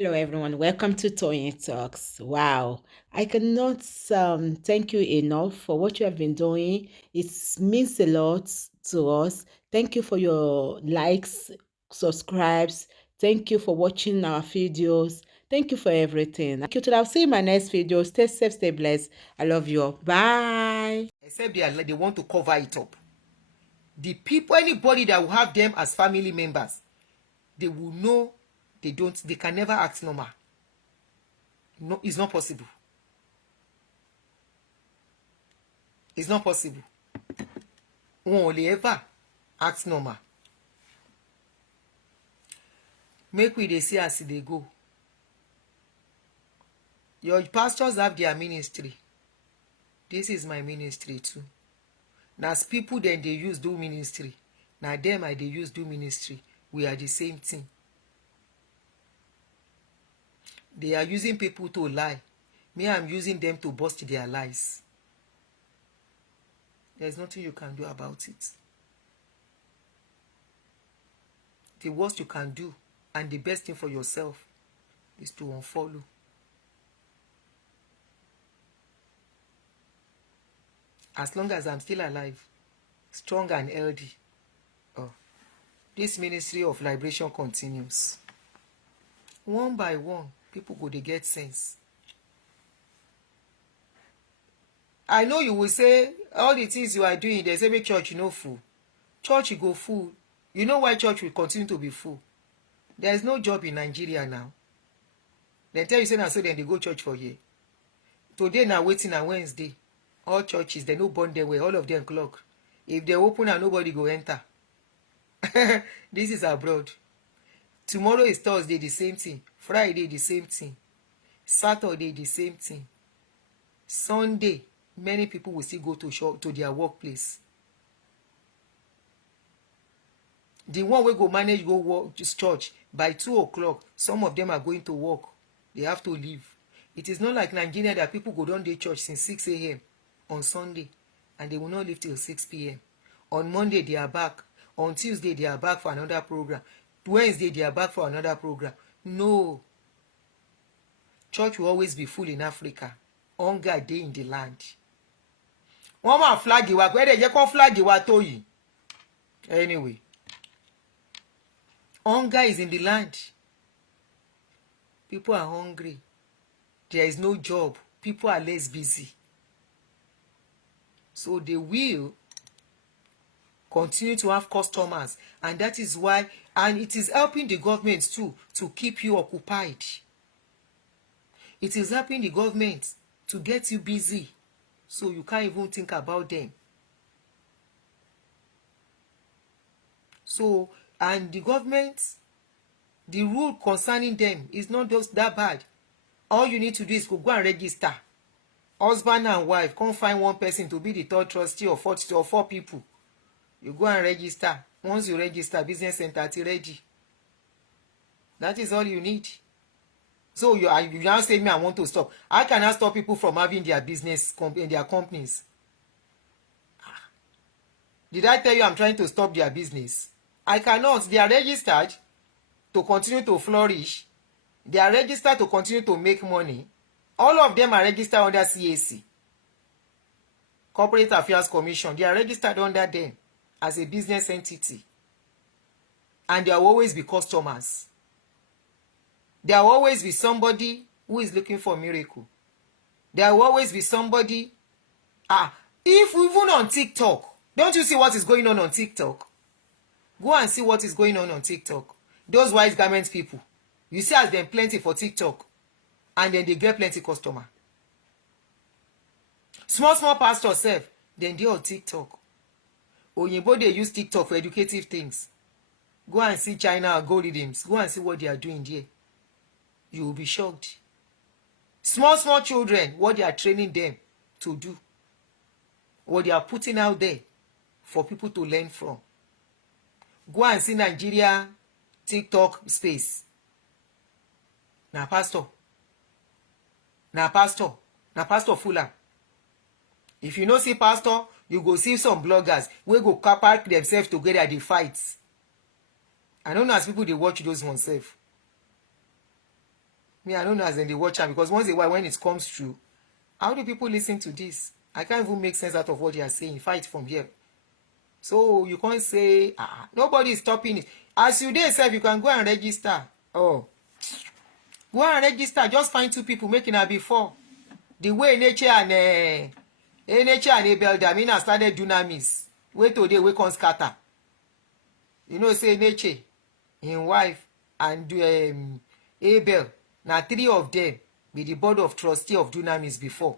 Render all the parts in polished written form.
Hello, everyone. Welcome to Tony Talks. Wow, I cannot thank you enough for what you have been doing. It means a lot to us. Thank you for your likes, subscribes. Thank you for watching our videos. Thank you for everything. Thank you. Till I'll see you in my next video. Stay safe, stay blessed. I love you all. Bye. Except they want to cover it up. The people, anybody that will have them as family members, they will know they can never act normal. No, it's not possible. It's not possible. Won't only ever act normal. Make we they see as they go. Your pastors have their ministry. This is my ministry too. Now as people then they use do ministry. Now them I they use do ministry. We are the same thing. They are using people to lie. Me, I'm using them to bust their lies. There's nothing you can do about it. The worst you can do and the best thing for yourself is to unfollow. As long as I'm still alive, strong and healthy, this ministry of liberation continues. One by one, people go to get sense. I know you will say all the things you are doing, they say make church no full. Church go full. You know why church will continue to be full? There is no job in Nigeria now. They tell you say now so then they go church for you. Today now waiting on Wednesday. All churches, they no burn their way, all of them clock. If they open and nobody go enter. This is abroad. Tomorrow is Thursday, the same thing. Friday, the same thing. Saturday, the same thing. Sunday, many people will still go to their workplace. The one we go manage go work to church by 2 o'clock. Some of them are going to work. They have to leave. It is not like Nigeria that people go down to church since 6 a.m. on Sunday and they will not leave till 6 p.m. On Monday they are back. On Tuesday they are back for another program. Wednesday they are back for another program. No. Church will always be full in Africa. Hunger day in the land. One more flag you are where they can flag you are to you. Anyway. Hunger is in the land. People are hungry. There is no job. People are less busy. So they will continue to have customers. And that is why, and it is helping the government too to keep you occupied. It is helping the government to get you busy. So you can't even think about them. So, and the government, the rule concerning them is not just that bad. All you need to do is go and register. Husband and wife, come find one person to be the third trustee or four people. You go and register. Once you register, business center is ready. That is all you need. So you now say me I want to stop. I cannot stop people from having their business in their companies. Did I tell you I'm trying to stop their business? I cannot. They are registered to continue to flourish. They are registered to continue to make money. All of them are registered under CAC, Corporate Affairs Commission. They are registered under them as a business entity. And there will always be customers. There will always be somebody who is looking for a miracle. There will always be somebody. If even on TikTok, don't you see what is going on TikTok? Go and see what is going on TikTok. Those white garment people. You see as them plenty for TikTok. And then they get plenty customer. Small pastors self, then they on TikTok. Oyinbo they use TikTok for educative things. Go and see China algorithms. Go and see what they are doing there. You will be shocked. Small children, what they are training them to do. What they are putting out there for people to learn from. Go and see Nigeria TikTok space. Now pastor Fuller. If you no see pastor, you go see some bloggers wey go pack themselves together dey fight. I don't know as people they watch those oneself. Me, I don't know as dem dey watch am, because once a while when it comes true, how do people listen to this? I can't even make sense out of what they are saying. Fight from here. So you can't say nobody is stopping it. As you dey sef, you can go and register. Oh, go and register. Just find 2 people making a before. The way Eneche and Abel Damina started dunamis, wey today wey come scatter. You know say Eneche, him wife, and Abel, na 3 of them be the board of trustee of dunamis before.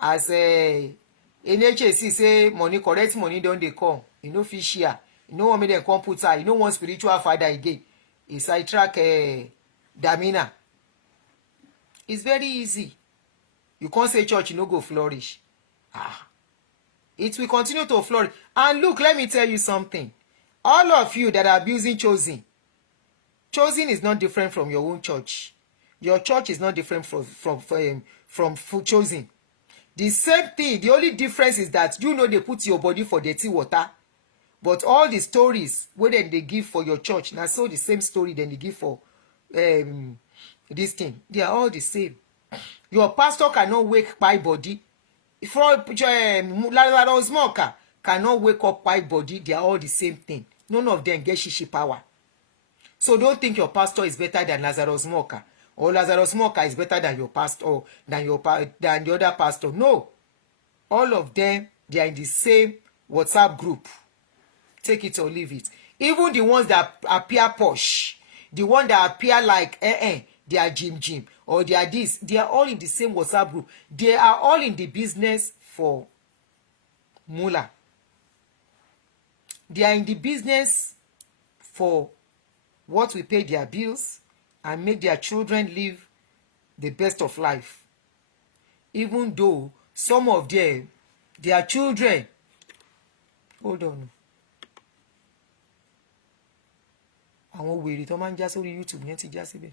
As Eneche see say money, correct money don dey come, e no fit share, e no wan make dem come put her, e no want spiritual father again, e sidetrack Damina. It's very easy. You can't say church, you no go flourish. It will continue to flourish. And look, let me tell you something. All of you that are abusing Chosen is not different from your own church. Your church is not different from Chosen. The same thing. The only difference is that you know they put your body for dirty water. But all the stories wey dem dey give for your church, na so the same story dem dey give for this thing. They are all the same. Your pastor cannot wake by body. For Lazarus Smoker cannot wake up by body. They are all the same thing. None of them get shishi power. So don't think your pastor is better than Lazarus Smoker, or Lazarus Smoker is better than your pastor, or than the other pastor. No, all of them, they are in the same WhatsApp group. Take it or leave it. Even the ones that appear posh, the one that appear like they are Jim, or they are this, they are all in the same WhatsApp group. They are all in the business for Mula. They are in the business for what will pay their bills and make their children live the best of life. Even though some of them, their children, hold on, àwọn wèrè tó máa ń já sórí YouTube yẹn ti já síbẹ̀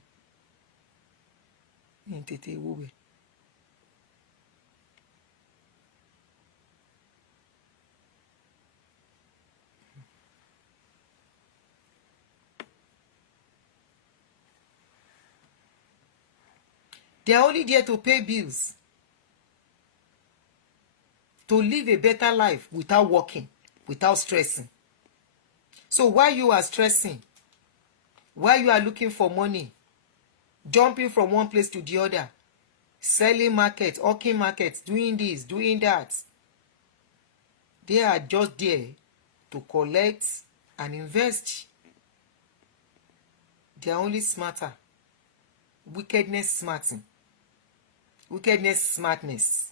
ní tètè wò bẹ̀. They are only there to pay bills, to live a better life without working, without stressing. So while you are stressing, while you are looking for money, jumping from one place to the other, selling markets, hawking markets, doing this, doing that, they are just there to collect and invest. They are only smarter. Wickedness smarting. Wickedness smartness.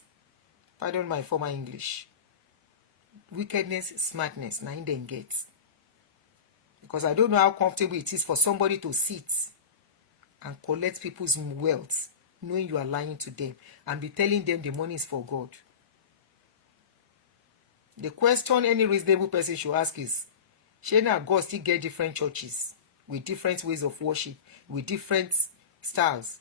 Pardon my former English. Wickedness smartness. Now in them get. Because I don't know how comfortable it is for somebody to sit and collect people's wealth, knowing you are lying to them, and be telling them the money is for God. The question any reasonable person should ask is, shey God still get different churches with different ways of worship, with different styles?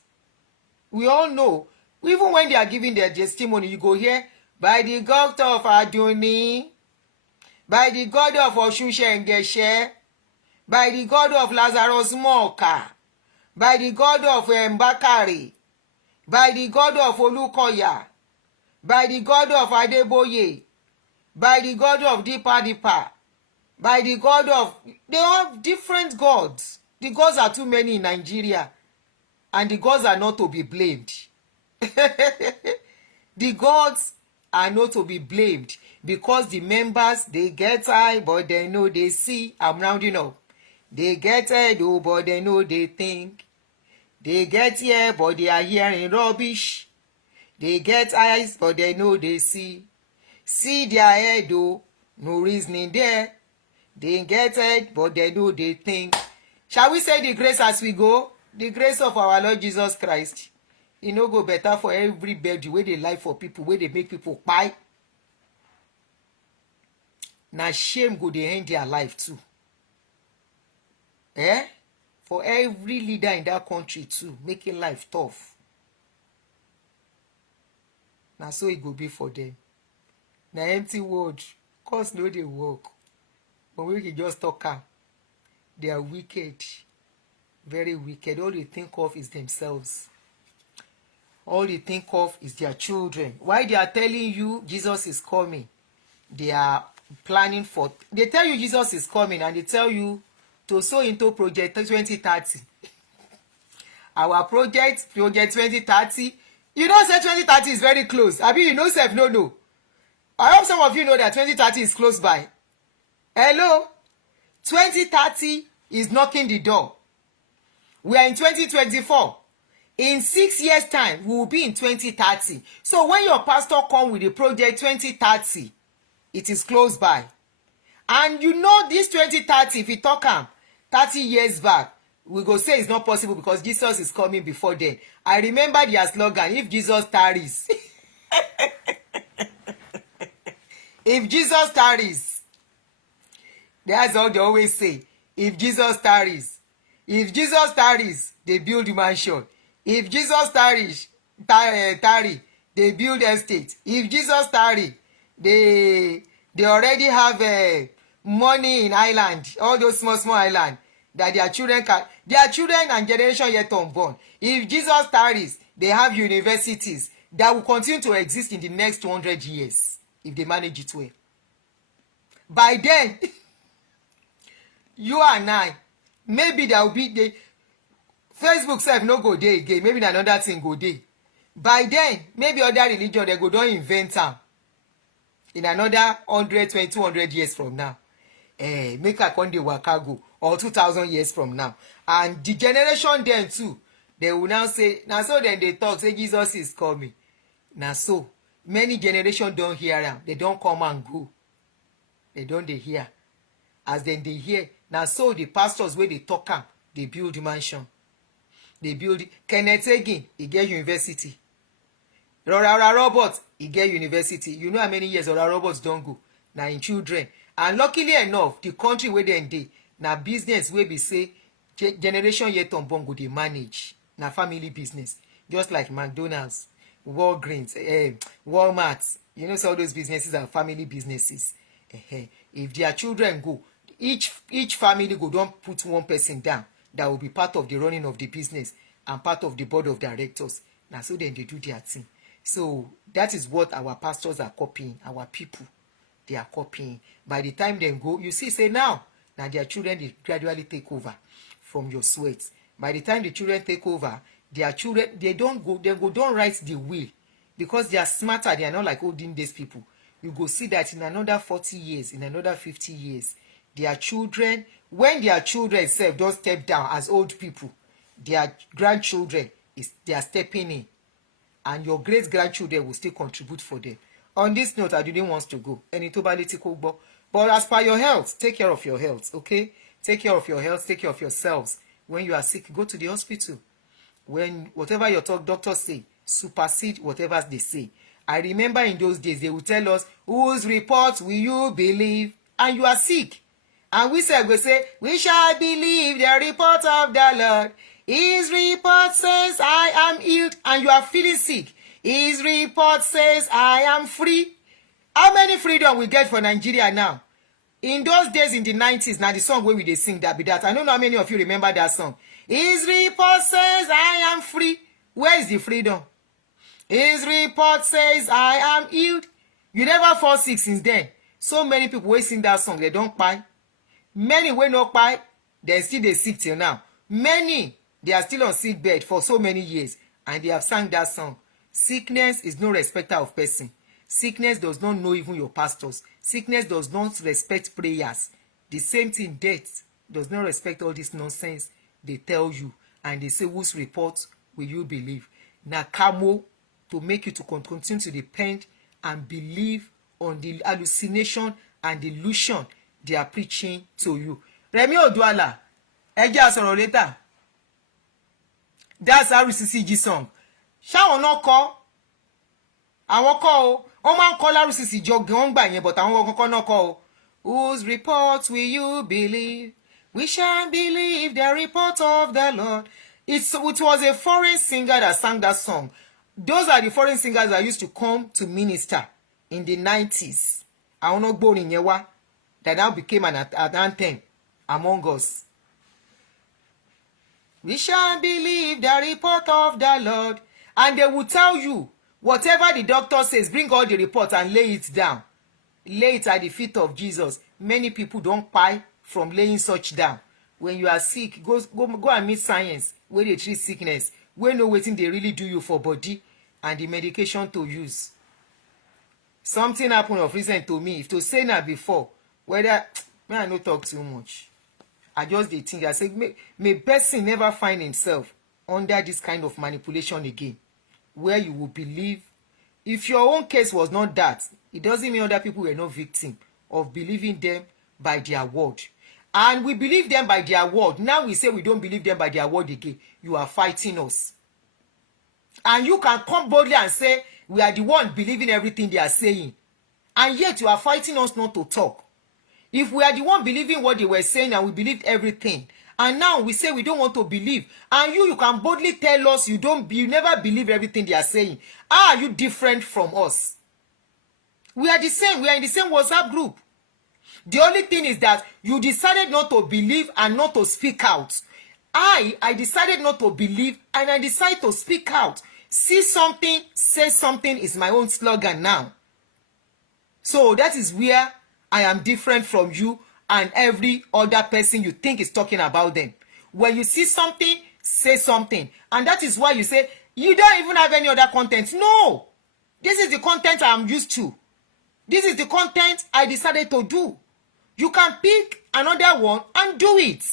We all know, even when they are giving their testimony, you go hear, by the God of Adunni, by the God of Oshun, by the God of Lazarus Moka, by the God of Mbakari, by the God of Olukoya, by the God of Adeboye, by the God of Dipa, by the God of... They have different gods. The gods are too many in Nigeria, and the gods are not to be blamed. The gods are not to be blamed, because the members, they get high, but they know they see. I'm rounding up. They get head, oh, but they know they think. They get here, but they are hearing rubbish. They get eyes, but they know they see. See their head, oh, no reasoning there. They get head, but they know they think. Shall we say the grace as we go? The grace of our Lord Jesus Christ. E no go better for everybody wey dey lie for people, wey dey make people kpai. Na shame go dey end their life too. For every leader in that country too, making life tough. Na so e go be for them. Na empty word, cause no dey work. But we can just talk am. They are wicked, very wicked. All they think of is themselves. All they think of is their children. Why they are telling you Jesus is coming, they are planning for, they tell you Jesus is coming and they tell you to sow into project 2030. Our project 2030, you know say 2030 is very close. Abi you know sef no. I hope some of you know that 2030 is close by. Hello, 2030 is knocking the door. We are in 2024. In 6 years time we will be in 2030. So when your pastor come with the project 2030, it is close by. And you know this 2030, if we talk 30 years back, we go say it's not possible because Jesus is coming before then. I remember their slogan, if Jesus tarries. If Jesus tarries, that's all they always say. If Jesus tarries. If Jesus tarries, they build mansion. If Jesus tarry, they build estate. If Jesus tarry, they already have money in island, all those small island that their children and generation yet unborn. If Jesus tarries, they have universities that will continue to exist in the next 200 years if they manage it well. By then, you and I, maybe there will be the Facebook sef no go dey again, maybe na another thing go dey. By then, maybe other religion they go don invent am in another 100, 200 years from now. Make I come dey waka go, or 2000 years from now. And the generation then too, they will now say, na so then they talk, say Jesus is coming. Na so, many generation don hear am, they don come and go. They don dey hear. As then they hear, na so the pastors wey dey talk am, they build mansion. They build Kenneth Hagin, he get university. Rora Roberts, he get university. You know how many years Rora Roberts don go? Na in children. And luckily enough, the country where dem dey, na business wey be say generation yet unborn go dey manage. Na family business. Just like McDonald's, Walgreens, Walmart. You know, so all those businesses are family businesses. If their children go, each family go don put one person down that will be part of the running of the business and part of the board of directors. Now so then they do their thing. So that is what our pastors are copying, our people, they are copying. By the time they go, you see, say now their children, they gradually take over from your sweat. By the time the children take over, their children, they don't write the will because they are smarter. They are not like olden days people. You go see that in another 40 years, in another 50 years, their children, when their children self don't step down as old people, their grandchildren, they are stepping in. And your great-grandchildren will still contribute for them. On this note, Adunni wants to go. But as per your health, take care of your health, okay? Take care of your health, take care of yourselves. When you are sick, go to the hospital. When whatever your doctors say, supersede whatever they say. I remember in those days, they would tell us, whose report will you believe? And you are sick. And we say, we shall believe the report of the Lord. His report says, I am healed. And you are feeling sick. His report says, I am free. How many freedom we get for Nigeria now? In those days in the 90s, now the song where we they sing that be that. I don't know how many of you remember that song. His report says, I am free. Where is the freedom? His report says, I am healed. You never fall sick since then. So many people will sing that song, they don't buy. Many will not buy, they still they sick till now. Many, they are still on sick bed for so many years, and they have sang that song. Sickness is no respecter of person. Sickness does not know even your pastors. Sickness does not respect prayers. The same thing, death does not respect all this nonsense they tell you, and they say, whose report will you believe? Nakamo, to make you to continue to depend and believe on the hallucination and delusion they are preaching to you. Remi Oduala, ẹ jẹ́ a sọ̀rọ̀ later. That's RCCG song. Ṣáwọn náà kọ́, àwọn kọ́ o, wọ́n máa ń kọ́ RCCG jọ gan gbà yẹn, but àwọn kọ́kọ́ náà kọ́ o. Whose report will you believe? We shall believe the report of the Lord. It was a foreign singer that sang that song. Those are the foreign singers that used to come to minister in the 90s. Àwọn náà gbórin yẹn wá. That now became an anthem among us. We shall believe the report of the Lord. And they will tell you, whatever the doctor says, bring all the reports and lay it down. Lay it at the feet of Jesus. Many people don't pay from laying such down. When you are sick, go and meet science where they treat sickness, where know wetin they really do you for body and the medication to use. Something happen of recent to me. If to say na before, whether may I no talk too much. I just dey think, I say may person never find himself under this kind of manipulation again, where you will believe. If your own case was not that, it doesn't mean other people were not victim of believing them by their word. And we believe them by their word. Now we say we don't believe them by their word again. You are fighting us. And you can come boldly and say, we are the one believing everything they are saying. And yet you are fighting us not to talk. If we are the one believing what they were saying and we believed everything, and now we say we don't want to believe, and you can boldly tell us you never believe everything they are saying. How are you different from us? We are the same. We are in the same WhatsApp group. The only thing is that you decided not to believe and not to speak out. I decided not to believe and I decided to speak out. See something, say something is my own slogan now. So that is where I am different from you and every other person you think is talking about them. When you see something, say something. And that is why you say, you don't even have any other content. No! This is the content I am used to. This is the content I decided to do. You can pick another one and do it.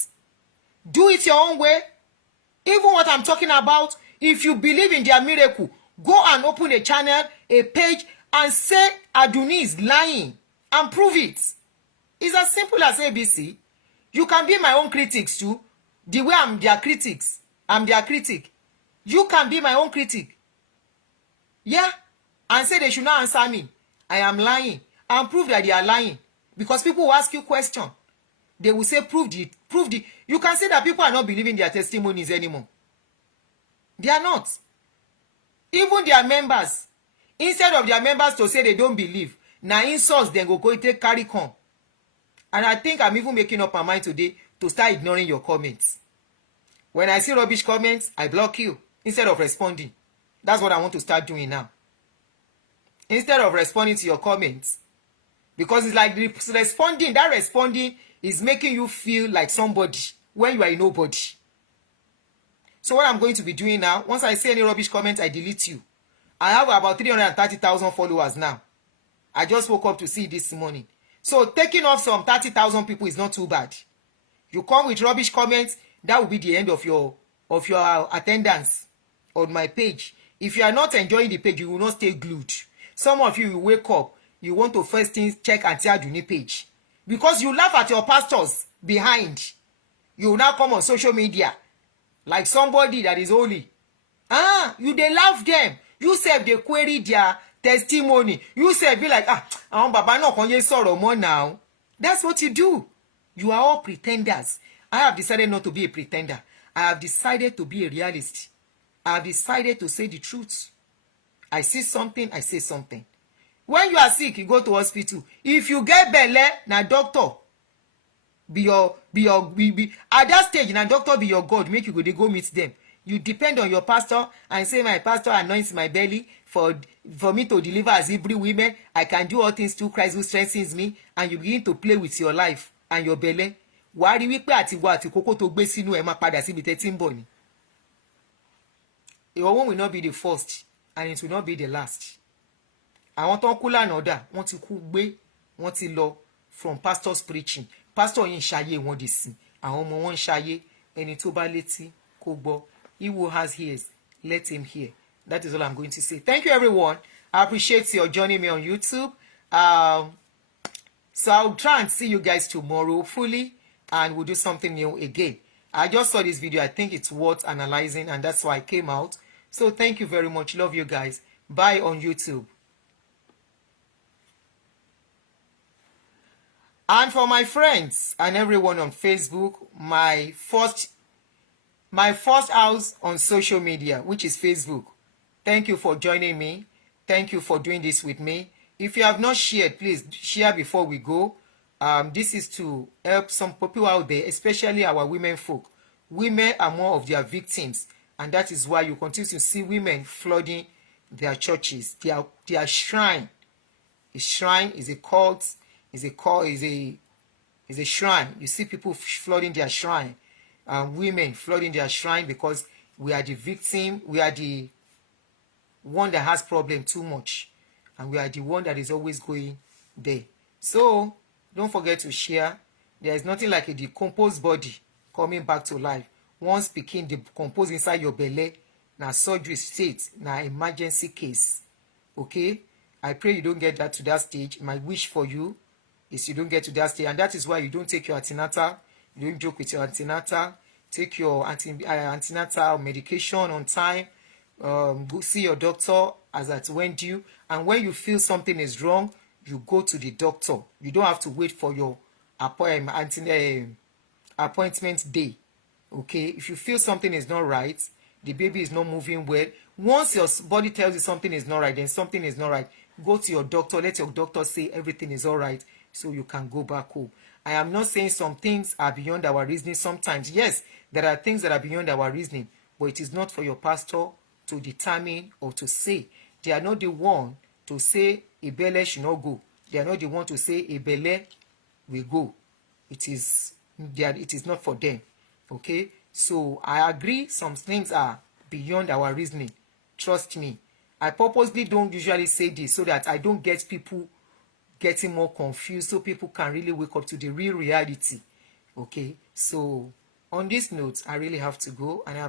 Do it your own way. Even what I'm talking about, if you believe in their miracle, go and open a channel, a page, and say Adunni is lying and prove it. It's as simple as ABC. You can be my own critics too. The way I'm their critics, I'm their critic. You can be my own critic. Yeah. And say they should not answer me. I am lying. And prove that they are lying. Because people will ask you questions. They will say, prove the. You can say that people are not believing their testimonies anymore. They are not. Even their members, instead of their members to say they don't believe, now insults then go take carry come. And I think I'm even making up my mind today to start ignoring your comments. When I see rubbish comments, I block you instead of responding. That's what I want to start doing now. Instead of responding to your comments. Because it's like responding, that responding is making you feel like somebody when you are a nobody. So what I'm going to be doing now, once I see any rubbish comment, I delete you. I have about 330,000 followers now. I just woke up to see this morning. So taking off some 30,000 people is not too bad. You come with rubbish comments, that will be the end of your attendance on my page. If you are not enjoying the page, you will not stay glued. Some of you will wake up, you want to first thing check Aunty Adunni page. Because you laugh at your pastors behind. You will now come on social media like somebody that is holy. You dey laugh them. You sef dey query their testimony. You sef be like, àwọn bàbá náà kàn yé sọ̀rọ̀ mọ́ now. That's what you do. You are all pretenders. I have decided not to be a pretender. I have decided to be a realist. I have decided to say the truth. I see something, I say something. When you are sick, you go to hospital. If you get belle, na doctor be at that stage, na doctor be your God. Make you go meet them. You depend on your pastor and say, my pastor anoints my belly for me to deliver as Hebrew women. I can do all things through Christ who strengthens me. And you begin to play with your life and your belly. Wàá rí wípé àtiwọ́ àti kókó tó gbé sínú ẹ̀ máa padà síbi tẹ́ tí ń bọ̀ ni. Your one will not be the first and it will not be the last. Àwọn tó ń kú lánàá dà, wọ́n ti kú gbé, wọ́n ti lọ from pastors preaching. Pastor yìí ń ṣayé wọn dì sí. Àwọn ọmọ wọn ń ṣayé. Ẹni tó bá létí kó gbọ́. He who has ears, let him hear. That is all I'm going to say. Thank you, everyone. I appreciate your joining me on YouTube. So I'll try and see you guys tomorrow, hopefully, and we'll do something new again. I just saw this video. I think it's worth analyzing, and that's why I came out. So thank you very much. Love you guys. Bye on YouTube. And for my friends and everyone on Facebook, my first house on social media, which is Facebook. Thank you for joining me. Thank you for doing this with me. If you have not shared, please share before we go. This is to help some people out there, especially our women folk. Women are more of their victims, And that is why you continue to see women flooding their churches, their shrine. A shrine is a cult, is a shrine. You see people flooding their shrine, women flooding their shrine because we are the victim, we are the one that has problem too much, and we are the one that is always going there. So don't forget to share. There is nothing like a decomposed body coming back to life. Once pikin decompose inside your belle, na surgery state, na emergency case. Okay, I pray you don't get that to that stage. My wish for you is you don't get to that stage, and that is why you don't take your antenatal, you don't joke with your antenatal, take your antenatal medication on time, go see your doctor as at when due, and when you feel something is wrong, you go to the doctor. You don't have to wait for your appointment day. Okay, if you feel something is not right, the baby is not moving well, once your body tells you something is not right, then something is not right. Go to your doctor, let your doctor say everything is all right, so you can go back home. I am not saying some things are beyond our reasoning. Sometimes yes, there are things that are beyond our reasoning, but it is not for your pastor to determine or to say. They are not the one to say a belle should not go. They are not the one to say a belle will go. It is not for them. Okay, so I agree some things are beyond our reasoning. Trust me. I purposely don't usually say this so that I don't get people getting more confused, so people can really wake up to the real reality. Okay, so on this note, I really have to go, and I